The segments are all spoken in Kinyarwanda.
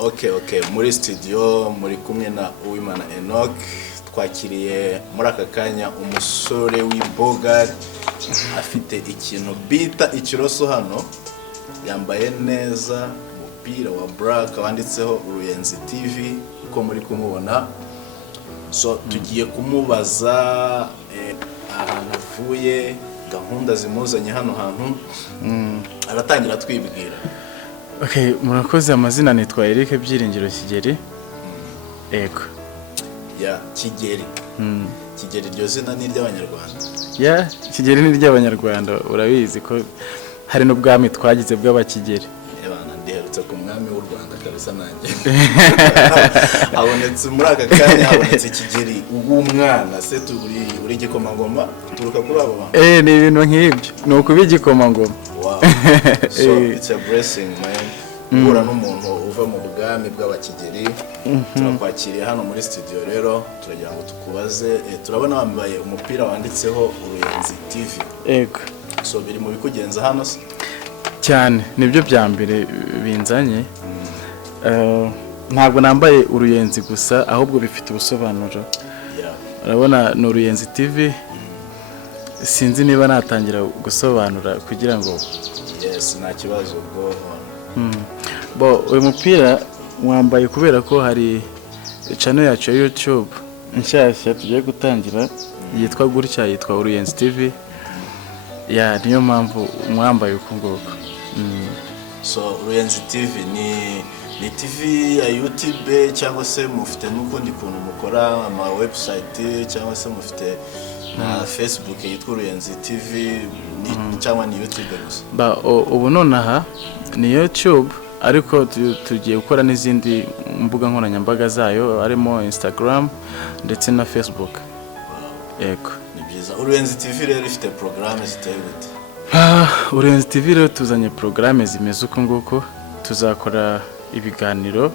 Okay, muri studio muri kumwe na Uwimana Enoch, twakiriye muri aka kanya umusore w'Ibogari afite ikintu bita ikiroso hano, yambaye neza umupira wa black wanditseho Uruyenzi TV uko muri kumubona. So tugiye kumubaza ahantu avuye, gahunda zimuzanye hano hantu, aratangira twibwira. Okay, murakoze. Amazina nitwa Eric Byiringiro Kigeri. Ego. Ya Kigeri. Kigeri iryo zina ni ry'Abanyarwanda. Ya Kigeri ni ry'Abanyarwanda, urabizi ko hari n'ubwami twagize bw'Abakigeri. Ebana ndiherutse ku mwami w'u Rwanda kabisa nanjye. Abonetse muri aka kanya, abonetse Kigeri umwana se uri gikomangoma, turuka kuri abo bantu. Ni ibintu nk'ibyo, ni ukubigikomangoma. Wow. So it's a blessing, man. Ura n'umuntu uva mu bwami bw'Abakigeri. Turakwakiriye hano muri studio rero, turagira ngo tukubaze, turabona wambaye umupira wanditseho Uruyenzi TV. Ego. So biri mu bikugenza hano se? Cyane, nibyo bya mbere binzanye. Ntabwo nambaye Uruyenzi gusa, ahubwo bifite ubusobanuro. Urabona ni Uruyenzi TV. Sinzi niba natangira gusobanura kugira ngo yes, nta kibazo uyu mupira wambaye kubera ko hari channel yacu ya YouTube nshyashya tugiye gutangira, yitwa gutya, yitwa Uruyenzi TV. Niyo mpamvu mwambaye uko ngoko. So Uruyenzi TV ni TV ya YouTube cyangwa se mufite n'ukundi kuntu mukora ama website cyangwa se mufite na Facebook yitwa Uruyenzi TV cyangwa ni YouTube gusa? Ubu nonaha ni YouTube, ariko tugiye gukora n'izindi mbuga nkoranyambaga zayo, harimo Instagram ndetse na Facebook. Yego. Ni byiza. Uruyenzi TV rero ifite programme ziteye gute? Uruyenzi TV rero tuzanye programme zimeze uko nguko. Tuzakora ibiganiro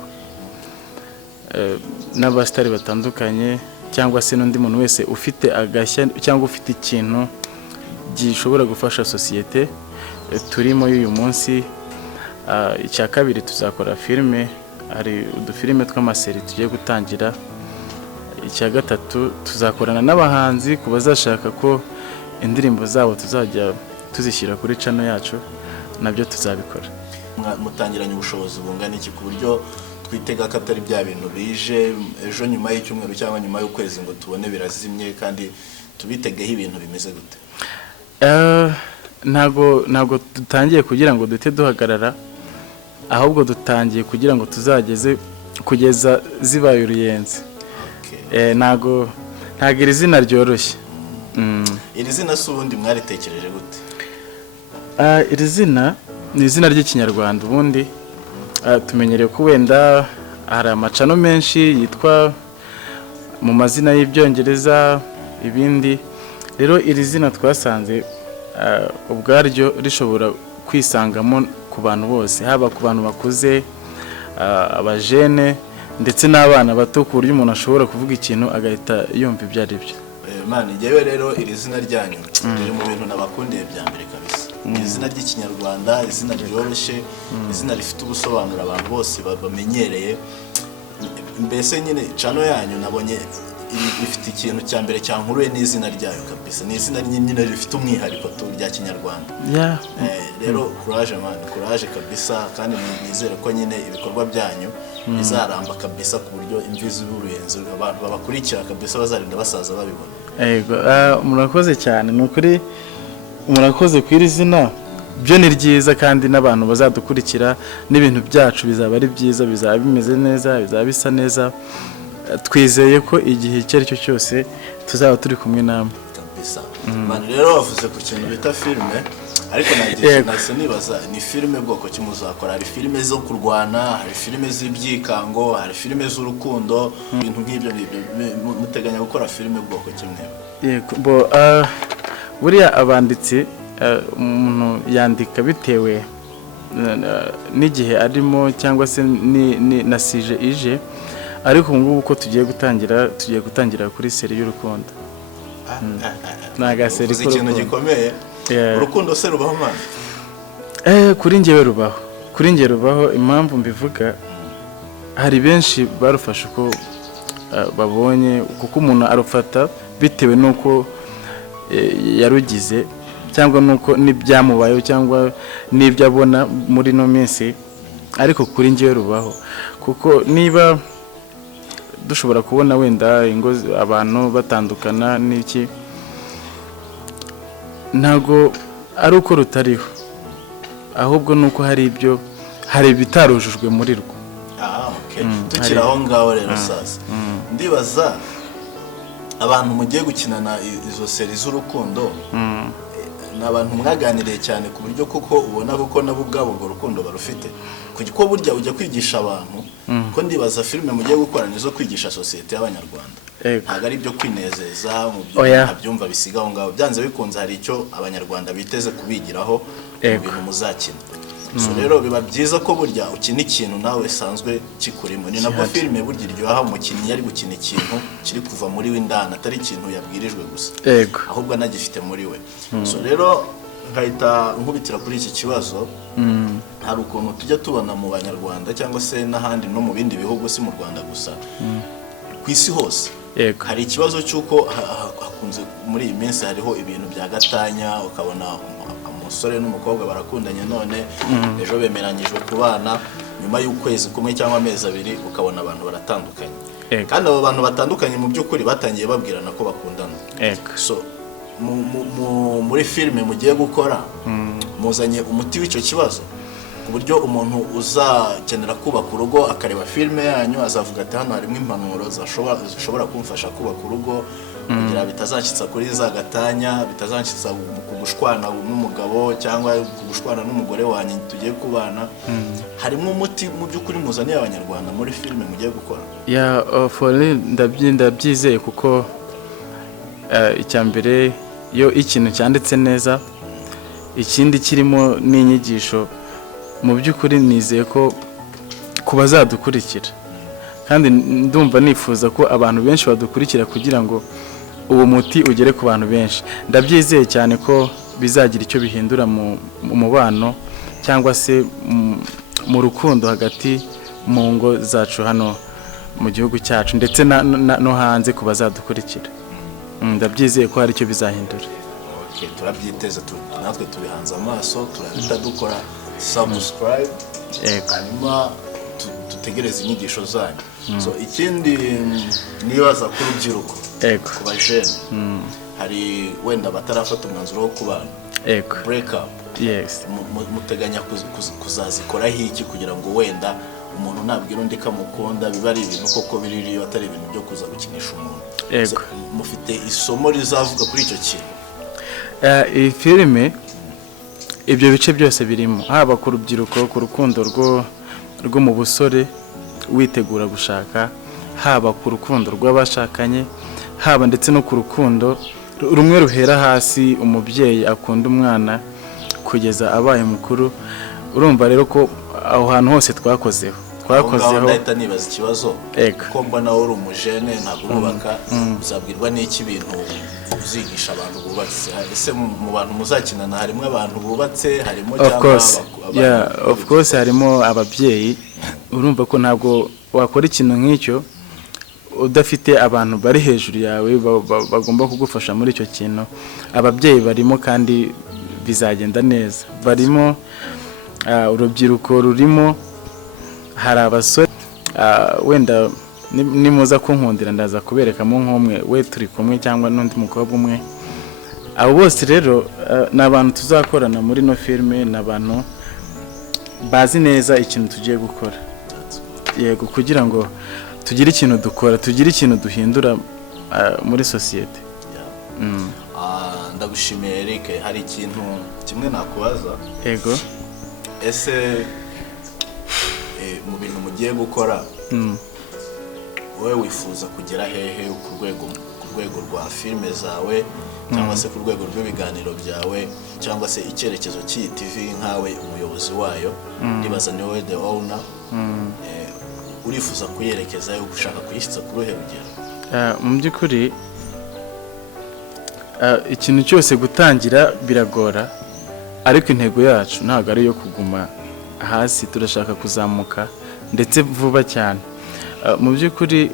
n'abastari batandukanye, cyangwa se n'undi muntu wese ufite agashya cyangwa ufite ikintu gishobora gufasha societe. Turimo uyu munsi. Icya kabiri tuzakora filime, hari udufilime tw'amaseri tugiye gutangira. Icya gatatu tuzakorana n'abahanzi ku bazashaka ko indirimbo zabo tuzajya tuzishyira kuri channel yacu, nabyo tuzabikora. Mutangiranye ubushobozi bungana iki ku buryo twitega ko atari bya bintu bije ejo nyuma y'icyumweru cyangwa nyuma y'ukwezi ngo tubone birazimye, kandi tubitegeho ibintu bimeze gute? Ntago dutangiye kugira ngo duhite duhagarara, ahubwo dutangiye kugira ngo tuzageze kugeza zibaye Uruyenzi. Ntago iri zina ryoroshye. Iri zina se ubundi mwaritekereje gute? Iri zina ni izina ry'Ikinyarwanda. Ubundi tumenyereye ko wenda hari amacano menshi yitwa mu mazina y'Ibyongereza ibindi. Rero iri zina twasanze ubwaryo rishobora kwisangamo ku bantu bose, haba ku bantu bakuze, abajene ndetse n'abana bato, ku buryo umuntu ashobora kuvuga ikintu agahita yumva ibyo ari byo. Mani njyewe rero iri zina ryanyu riri mu bintu nabakundiye bya mbere kabisa. Izina ry'Ikinyarwanda, izina ryoroshye, izina rifite ubusobanuro abantu bose bamenyereye. Mbese nyine channel yanyu nabonye ifite ikintu cya mbere cyankuruye n'izina ryayo kabisa. Ni izina nyine rifite umwihariko rya Kinyarwanda. Rero courage kabisa, kandi nizere ko nyine ibikorwa byanyu bizaramba kabisa ku buryo imvi z'Uruyenzi abantu babakurikira kabisa bazarinda basaza babibona. Yego, murakoze cyane. Nukuri murakoze kw'iri zina, byo ni ryiza, kandi n'abantu bazadukurikira n'ibintu byacu bizaba ari byiza, bizaba bimeze neza, bizaba bisa neza. Twizeye ko igihe icyo ari cyo cyose tuzaba turi kumwe namwe kabisa. Man rero wavuze ku kintu bita filime, ariko nahise nibaza ni filime bwoko ki muzakora? Hari filime zo kurwana, hari filime z'ibyikango, hari filime z'urukundo, ibintu nk'ibyo muteganya gukora filime bwoko kimwe? Yego, buriya abanditsi umuntu yandika bitewe n'igihe arimo cyangwa se na sije ije, ariko ngubu uko tugiye gutangira kuri seri y'urukundo. Nagaseri ko ikintu gikomeye. Urukundo se rubaho mwana? Kuri njyewe rubaho. Impamvu mbivuga hari benshi barufashe uko babonye, kuko umuntu arufata bitewe n'uko yarugize cyangwa n'uko n'ibyamubayeho cyangwa n'ibyo abona muri no minsi, ariko kuri njyewe rubaho, kuko niba dushobora kubona wenda ingo abantu batandukana n'iki, ntago ari uko rutariho, ahubwo nuko hari ibitarujujwe muri rwo. tukiri aho ngaho rero sasa ndibaza abantu mugiye gukinana izo seri z'urukundo, ni abantu mwaganiriye cyane ku buryo kuko ubona kuko nabo ubwabo urwo rukundo barufite, kuko burya ujya kwigisha abantu ko ndibaza filime mugiye gukora nizo kwigisha sosiyete y'abanyarwanda, ntabwo ari ibyo kwinezeza mu byo ntabyumva bisiga aho ngaho, byanze bikunze hari icyo abanyarwanda biteze kubigiraho mu bintu muzakina. So rero biba byiza ko burya ukina ikintu nawe sanzwe kikurimo, ni nabwo filime burya iryoha umukinnyi ari gukina ikintu kiri kuva muri we ndana, atari ikintu yabwirijwe gusa, ahubwo anagifite muri we. So rero nkahita nkubitira kuri iki kibazo, hari ukuntu tujya tubona mu banyarwanda cyangwa se n'ahandi no mu bindi bihugu, si mu Rwanda gusa, ku isi hose hari ikibazo cy'uko hakunze muri iyi minsi hariho ibintu bya gatanya, ukabona umusore n'umukobwa barakundanye none ejo bemeranyijwe kubana, nyuma y'ukwezi kumwe cyangwa amezi abiri ukabona abantu baratandukanye, kandi abo bantu batandukanye mu by'ukuri batangiye babwirana ko bakundana. So muri filime mugiye gukora muzanye umuti w'icyo kibazo, ku buryo umuntu uzakenera kubaka urugo akareba filime yanyu azavuga ati hano harimo impanuro zishobora kumfasha kubaka urugo, kugira bitazanshyitsa kuri za gatanya, bitazanshyitsa ku gushwana n'umugabo cyangwa ku gushwana n'umugore wanjye tugiye kubana. Harimo umuti mu by'ukuri muzaniye abanyarwanda muri filime mugiye gukora? Ndabyizeye, kuko icya mbere iyo ikintu cyanditse neza, ikindi kirimo n'inyigisho, mu by'ukuri nizeye ko ku bazadukurikira, kandi ndumva nifuza ko abantu benshi badukurikira kugira ngo uwo muti ugere ku bantu benshi. Ndabyizeye cyane ko bizagira icyo bihindura mu mubano cyangwa se mu rukundo hagati mu ngo zacu hano mu gihugu cyacu, ndetse no hanze ku bazadukurikira. Ndabyizeye ko hari icyo bizahindura. Turabyiteze, natwe tubihanze amaso, turahita dukora subscribe, hanyuma tutegereze inyigisho zanyu. So ikindi nibaza ku rubyiruko, ku bajene, hari wenda batarafata umwanzuro wo kubana, break up, muteganya kuzazikoraho iki kugira ngo wenda umuntu nabwira undi kamukunda biba ari ibintu koko biririyo, atari ibintu byo kuza gukinisha umuntu? Mufite isomo rizavuga kuri icyo kintu? Iyi filime ibyo bice byose birimo, haba ku rubyiruko, ku rukundo rwo mu busore witegura gushaka, haba ku rukundo rw'abashakanye, haba ndetse no ku rukundo rumwe ruhera hasi, umubyeyi akunda umwana kugeza abaye mukuru. Urumva rero ko aho hantu hose twakozeho. Ndahita nibaza ikibazo, ko mbona uri umujene ntabwo urubaka, uzabwirwa n'iki bintu uzigisha abantu bubatse? Ese mu bantu muzakinana harimo abantu bubatse, harimo cyangwa of course harimo ababyeyi. Urumva ko ntabwo wakora ikintu nk'icyo udafite abantu bari hejuru yawe bagomba kugufasha muri icyo kintu. Ababyeyi barimo kandi bizagenda neza, barimo urubyiruko rurimo, hari abasore wenda nimuza kunkundira ndaza kuberekamo nk'umwe we turi kumwe cyangwa n'undi mukobwa umwe. Abo bose rero ni abantu tuzakorana muri no filime, ni abantu bazi neza ikintu tugiye gukora, yego, kugira ngo tugire ikintu dukora, tugire ikintu duhindura muri sosiyete. Ndagushimiye Eric, hari ikintu kimwe nakubaza. Yego. Ese mu bintu mugiye gukora, wowe wifuza kugera hehe ku rwego rwa filime zawe, cyangwa se ku rwego rw'ibiganiro byawe, cyangwa se icyerekezo cy'iyi TV nkawe umuyobozi wayo? Nibaza ni wowe the owner, urifuza kuyerekeza yo gushaka kuyishyitsa ku ruhe rugero? Mu by'ukuri ikintu cyose gutangira biragora, ariko intego yacu ntabwo ari iyo kuguma hasi, turashaka kuzamuka ndetse vuba cyane. Mu by'ukuri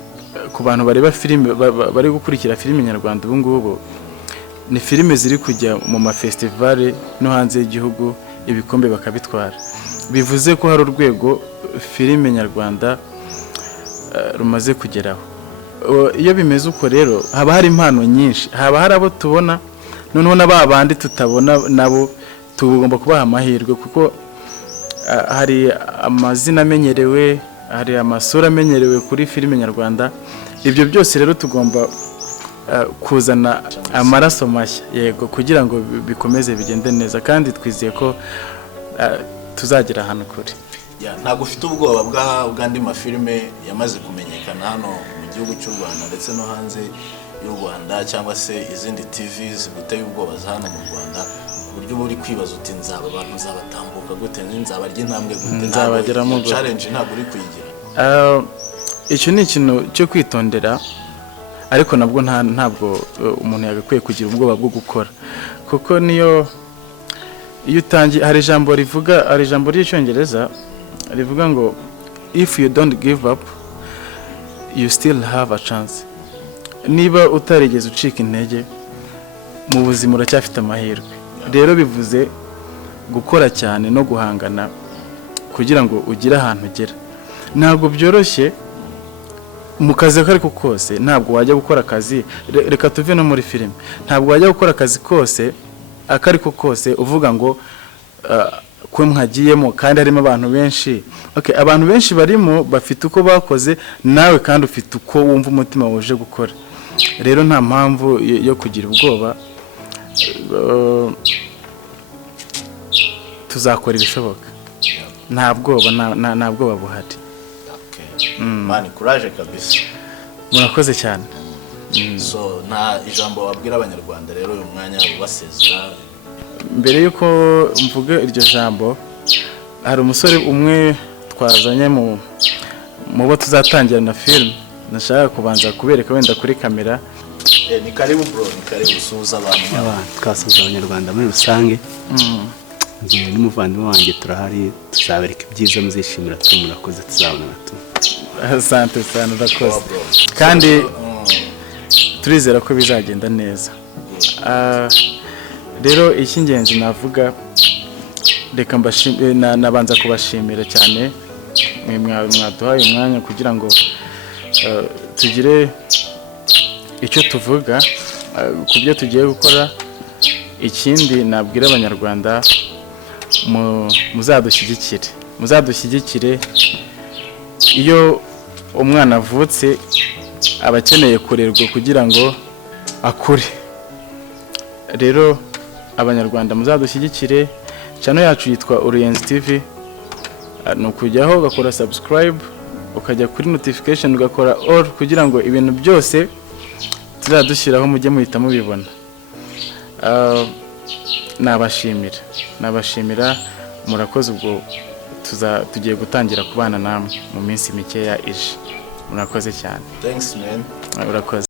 ku bantu bareba filime bari gukurikira filime nyarwanda ubu ngubu, ni filime ziri kujya mu mafestivale no hanze y'igihugu, ibikombe bakabitwara. Bivuze ko hari urwego filime nyarwanda rumaze kugeraho. Iyo bimeze uko rero haba hari impano nyinshi, haba hari abo tubona noneho n'abandi tutabona, nabo tugomba kubaha amahirwe kuko hari amazina amenyerewe, hari amasura amenyerewe kuri filime nyarwanda. Ibyo byose rero tugomba kuzana amaraso mashya, yego, kugira ngo bikomeze bigende neza, kandi twizeye ko tuzagera ahantu kure. Ntabwo ufite ubwoba bw'andi mafilime yamaze kumenyekana hano mu gihugu cy'u Rwanda ndetse no hanze y'u Rwanda, cyangwa se izindi TV ziguteye ubwoba za hano mu Rwanda, uburyo uri kwibaza uti nzabatambuka gute, nzabarya intambwe gute, nzabageramo gute? Challenge ntabwo uri kuyigira. Icyo ni ikintu cyo kwitondera, ariko nabwo ntabwo umuntu yagakwiye kugira ubwoba bwo gukora, kuko iyo utangiye, hari ijambo ry'icyongereza rivuga ngo if you don't give up you still have a chance. Niba utarigeze ucika intege mu buzima uracyafite amahirwe. Rero bivuze gukora cyane no guhangana kugira ngo ugire ahantu ugera. Ntabwo byoroshye mu kazi ariko kose, ntabwo wajya gukora akazi, reka tuve no muri filime, ntabwo wajya gukora akazi kose akariko kose uvuga ngo ko mwagiyemo kandi harimo abantu benshi. Abantu benshi barimo bafite uko bakoze, nawe kandi ufite uko wumva umutima wuje gukora. Rero nta mpamvu yo kugira ubwoba, tuzakora ibishoboka, nta bwoba buhari. Mani courage kabisa. Murakoze cyane. So nta ijambo wabwira abanyarwanda rero uyu mwanya ubasezera? Mbere yuko mvuga iryo jambo, hari umusore umwe twazanye mu bo tuzatangira na film, nashaka kubanza kubereka wenda kuri kamera. Ni karibu bro, ni karibu usuhuza abantu. Twasuhuza abanyarwanda muri rusange. Ngiye n'umuvandimwe wanjye turahari, tuzabereka ibyiza muzishimira, murakoze, tuzabana na tu. Asante sana, urakoze. Kandi turizera ko bizagenda neza. Rero icy'ingenzi navuga, reka nabanza kubashimira cyane, mwaduhaye umwanya kugira ngo tugire icyo tuvuga ku byo tugiye gukora. Ikindi nabwira abanyarwanda, muzadushyigikire. Iyo umwana avutse aba akeneye kurerwa kugira ngo akure. Rero abanyarwanda muzadushyigikire. Channel yacu yitwa Uruyenzi TV, ni ukujyaho ugakora subscribe, ukajya kuri notification ugakora all, kugira ngo ibintu byose tuzadushyiraho mujye muhita mubibona. Nabashimira, murakoze. Ubwo tugiye gutangira kubana namwe mu minsi mikeya ije. Murakoze cyane. Thanks man. Urakoze.